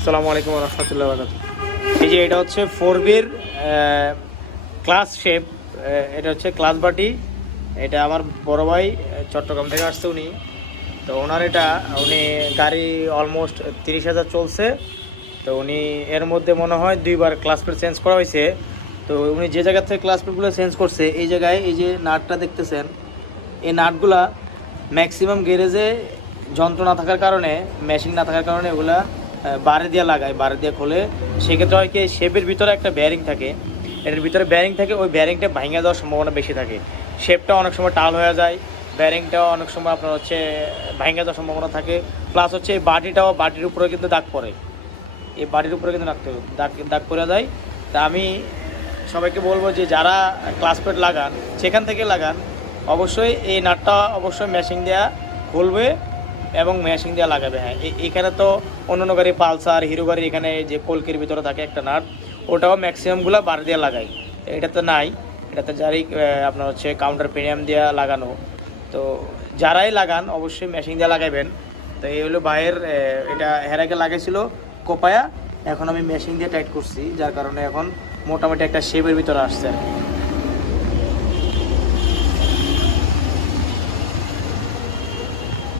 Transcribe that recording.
আসসালামু আলাইকুম রহমতুল্লাহ বারাকাতুহু। এই যে এটা হচ্ছে 4B-র ক্লাস শেপ, এটা হচ্ছে ক্লাস বাটি। এটা আমার বড় ভাই চট্টগ্রাম থেকে আসছে উনি, তো ওনার এটা উনি গাড়ি অলমোস্ট 30,000 চলছে। তো উনি এর মধ্যে মনে হয় 2বার ক্লাস প্লেট চেঞ্জ করা হয়েছে। তো উনি যে জায়গা থেকে ক্লাস প্লেটগুলো চেঞ্জ করছে, এই জায়গায় এই যে নাটটা দেখতেছেন, এই নাটগুলা ম্যাক্সিমাম গ্যারেজে যন্ত্র না থাকার কারণে, মেশিন না থাকার কারণে ওগুলা বারে দিয়ে লাগায়, বারে দিয়ে খোলে। সেক্ষেত্রে হয় কি, শেপের ভিতরে একটা ব্যারিং থাকে, এটার ভিতরে ব্যারিং থাকে, ওই ব্যারিংটা ভাঙে যাওয়ার সম্ভাবনা বেশি থাকে। শেপটা অনেক সময় টাল হয়ে যায়, ব্যারিংটাও অনেক সময় আপনার হচ্ছে ভাঙে যাওয়ার সম্ভাবনা থাকে। প্লাস হচ্ছে এই বাটির উপরে কিন্তু দাগ পড়ে, এই বাটির উপরে কিন্তু দাগ পড়ে যায়। তা আমি সবাইকে বলবো যে যারা ক্লাস প্লেট লাগান, সেখান থেকে লাগান, অবশ্যই এই নাটটা অবশ্যই মেশিন দেওয়া খুলবে এবং মেশিন দেওয়া লাগাবে। হ্যাঁ, এখানে তো অন্য গাড়ি পালসার, হিরো গাড়ি, এখানে যে কলকির ভিতরে থাকে একটা নাট, ওটাও ম্যাক্সিমামগুলো বার দিয়ে লাগায়। এটাতে নাই, এটাতে যারই আপনার হচ্ছে কাউন্টার প্রিমিয়াম দেওয়া লাগানো। তো যারাই লাগান অবশ্যই মেশিন দিয়ে লাগাবেন। তো এই হলো ভাইয়ের, এটা এর আগে লাগাইছিল কোপায়া, এখন আমি মেশিন দিয়ে টাইট করছি, যার কারণে এখন মোটামুটি একটা শেপের ভিতরে আসছে আর কি।